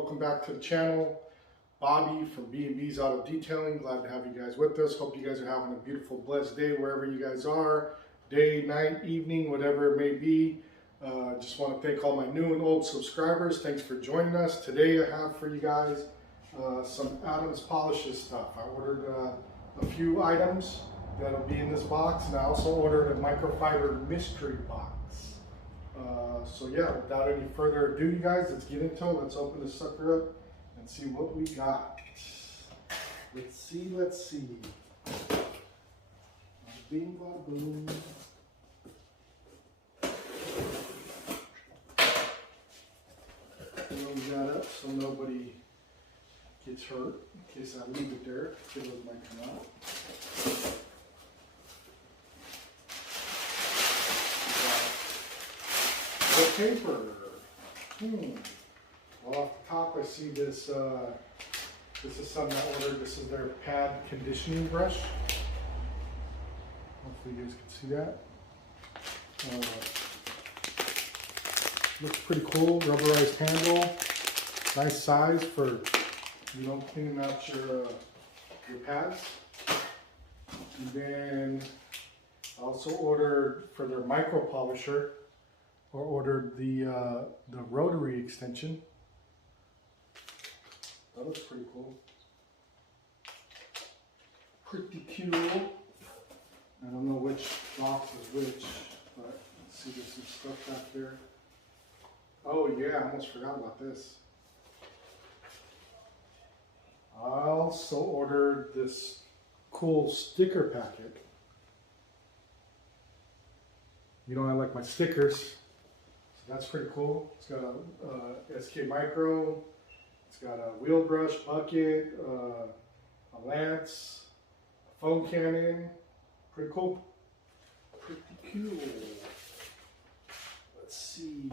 welcome back to the channel. Bobby from B&B's Auto Detailing. Glad to have you guys with us. Hope you guys are having a beautiful, blessed day wherever you guys are. Day, night, evening, whatever it may be. Just want to thank all my new and old subscribers. Thanks for joining us. Today I have for you guys some Adams Polishes stuff. I ordered a few items that'll be in this box, and I also ordered a Microfiber Mystery Box. So yeah, without any further ado, you guys, let's get into it. Let's open this sucker up and see what we got. Let's see. Bing, bada, boom. Close that up so nobody gets hurt in case I leave it there. Kiddos might come out. Paper. Well, off the top I see this. This is something I ordered. This is their pad conditioning brush. Hopefully you guys can see that. Looks pretty cool. Rubberized handle. Nice size for cleaning out your pads. And then I also ordered for their micro polisher. Or ordered the rotary extension. That looks pretty cool. Pretty cool. I don't know which box is which, but let's see, there's some stuff back there. Oh yeah, I almost forgot about this. I also ordered this cool sticker packet. You know I like my stickers. That's pretty cool. It's got a SK Micro, it's got a wheel brush, bucket, a lance, a foam cannon. Pretty cool. Pretty cool. Let's see.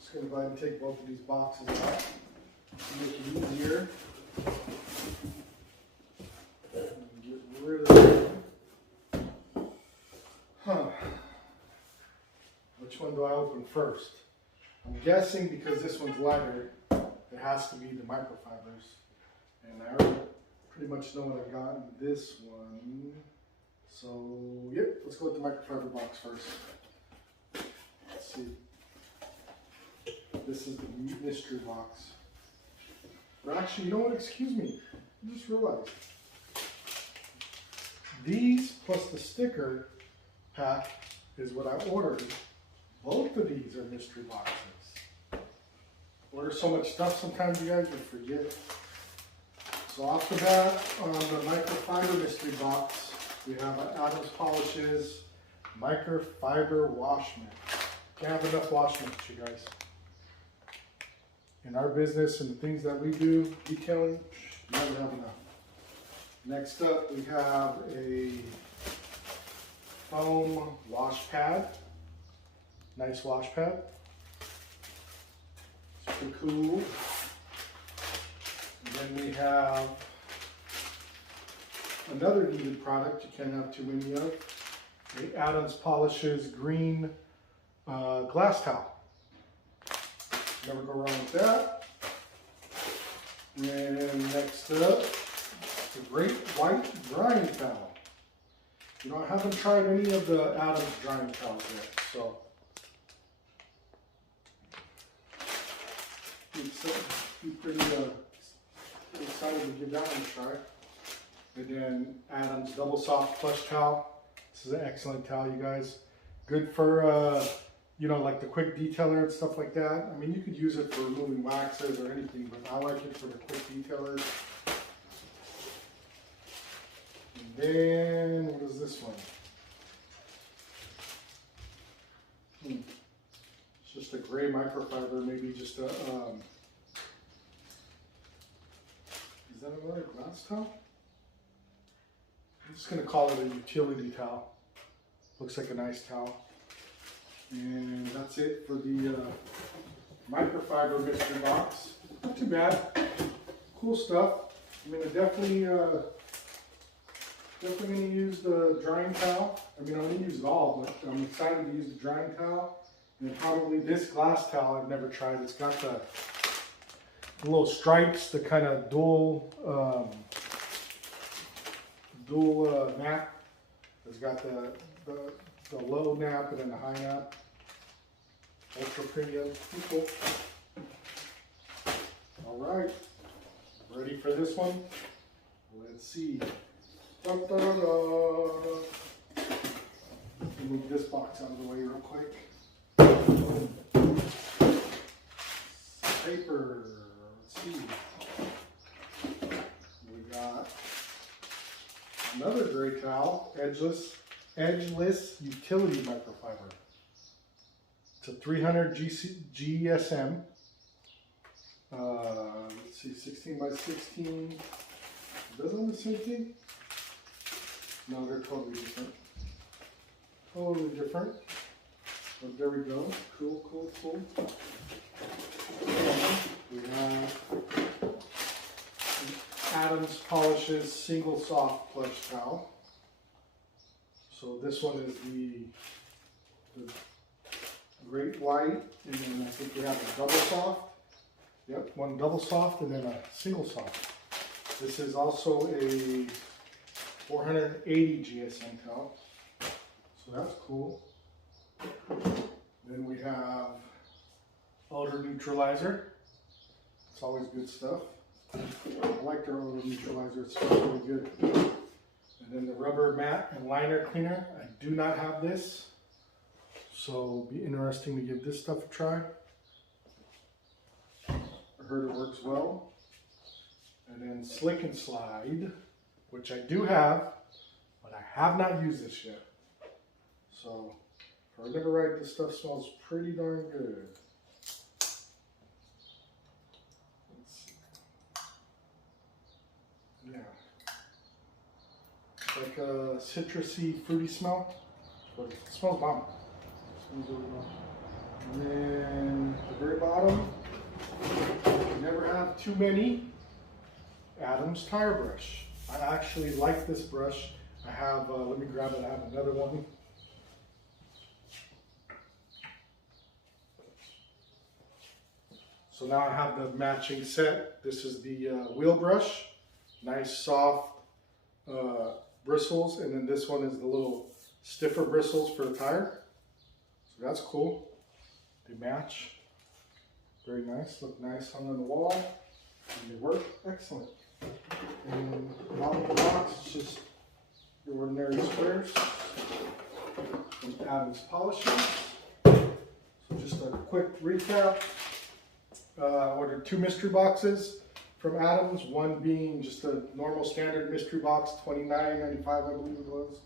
Just going to go ahead and take both of these boxes out to make it easier. And get rid of it. Which one do I open first? I'm guessing because this one's lighter, it has to be the microfibers. And I already pretty much know what I got in this one. So, yep, let's go with the microfiber box first. Let's see. This is the mystery box. Or actually, you know what? Excuse me. I just realized. These plus the sticker pack is what I ordered. Both of these are mystery boxes. Order so much stuff sometimes you guys will forget. So off the bat, on the microfiber mystery box, we have an Adams Polishes microfiber wash mitt. Can't have enough wash mitts, you guys. In our business and the things that we do, detailing, never have enough. Next up, we have a foam wash pad. Nice wash pad. It's pretty cool. And then we have another needed product you can't have too many of. The Adams Polishes green glass towel. Never go wrong with that. And next up, the great white drying towel. You know, I haven't tried any of the Adams drying towels yet, so be pretty excited to give that one a try. And then Adams Double Soft Plush Towel. This is an excellent towel, you guys. Good for, like the quick detailer and stuff like that. I mean, you could use it for removing waxes or anything, but I like it for the quick detailers. And then, what is this one? It's just a gray microfiber, maybe just a, is that another glass towel? I'm just going to call it a utility towel. Looks like a nice towel. And that's it for the microfiber mystery box. Not too bad. Cool stuff. I mean, I definitely going to use the drying towel. I mean, I'm going to use it all, but I'm excited to use the drying towel. And probably this glass towel I've never tried. It's got the little stripes, the kind of dual nap. It's got the low nap and then the high nap. Ultra premium. Cool. All right, ready for this one? Let's see. Da, da, da, da. Move this box out of the way real quick. Paper. Let's see. We got another gray towel, edgeless utility microfiber. It's a 300 GSM. Let's see, 16 by 16. Are those on the same thing? No, they're totally different. Totally different. But there we go. Cool, cool, cool. And we have Adams Polishes single soft plush towel. So this one is the great white, and then I think we have a double soft. Yep, one double soft and then a single soft. This is also a 480 GSM towel, so that's cool. Then we have odor neutralizer. It's always good stuff. I like their odor neutralizer, it smells really good. And then the rubber mat and liner cleaner. I do not have this, so it'll be interesting to give this stuff a try. I heard it works well. And then Slick and Slide, which I do have, but I have not used this yet. So, for a never right, this stuff smells pretty darn good. Let's see. Yeah. It's like a citrusy, fruity smell, but it smells bomb. It smells really well. And then at the very bottom, you never have too many. Adam's tire brush. I actually like this brush. I have, let me grab it, I have another one. So now I have the matching set. This is the wheel brush. Nice soft bristles, and then this one is the little stiffer bristles for the tire. So that's cool. They match. Very nice, look nice hung on the wall. And they work excellent. And bottom of the box is just your ordinary squares from Adam's Polishes. So just a quick recap. I ordered 2 mystery boxes from Adams, one being just a normal standard mystery box, $29.95 I believe it was.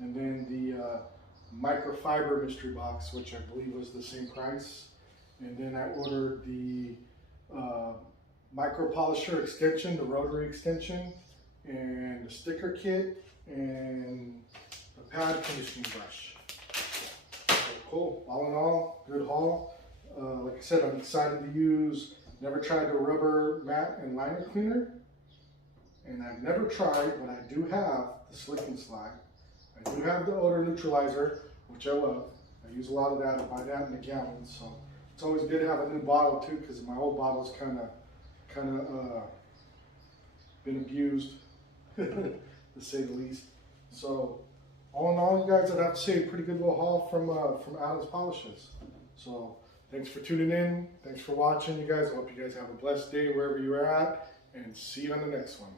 And then the Microfiber Mystery Box, which I believe was the same price. And then I ordered the micro polisher extension, the rotary extension, and the sticker kit, and the pad conditioning brush. So cool, all in all, good haul. Like I said, I'm excited to use, never tried the rubber mat and liner cleaner, and I've never tried, but I do have the Slick and Slide. I do have the odor neutralizer, which I love. I use a lot of that, I buy that in a gallon, so it's always good to have a new bottle too, because my old bottle's kind of been abused, to say the least. So all in all, you guys, I'd have to say, pretty good little haul from Adam's Polishes. So thanks for tuning in. Thanks for watching, you guys. I hope you guys have a blessed day wherever you are at, and see you on the next one.